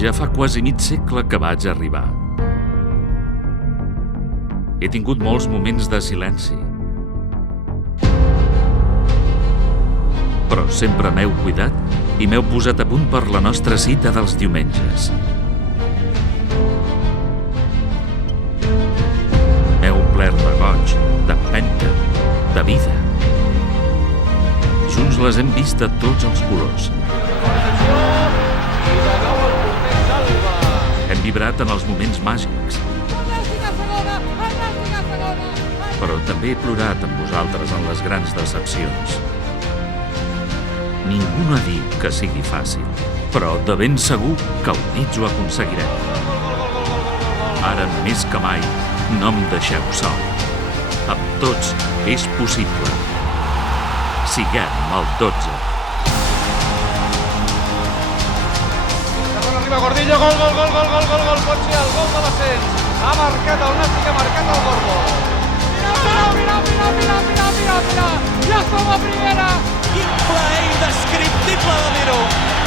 Ja fa quasi mig segle que vaig arribar. He tingut molts moments de silenci. Però sempre m'heu cuidat i m'heu posat a punt per la nostra cita dels diumenges. M'heu omplert de goig, d'empenta, de vida. Junts les hem vist de tots els colors. Hem vibrat en els moments màgics. Però també he plorat amb vosaltres en les grans decepcions. Ningú no ha dit que sigui fàcil, però de ben segur que units ho aconseguirem. Ara més que mai, no em deixeu sol. Amb tots és possible. Siguem el 12. Arriba Gordillo, gol, pot ser el gol de l'ascens. Ha marcat el Nàstic, ha marcat el Gordo. Mira, ja som a primera. Quin plaer indescriptible de dir-ho.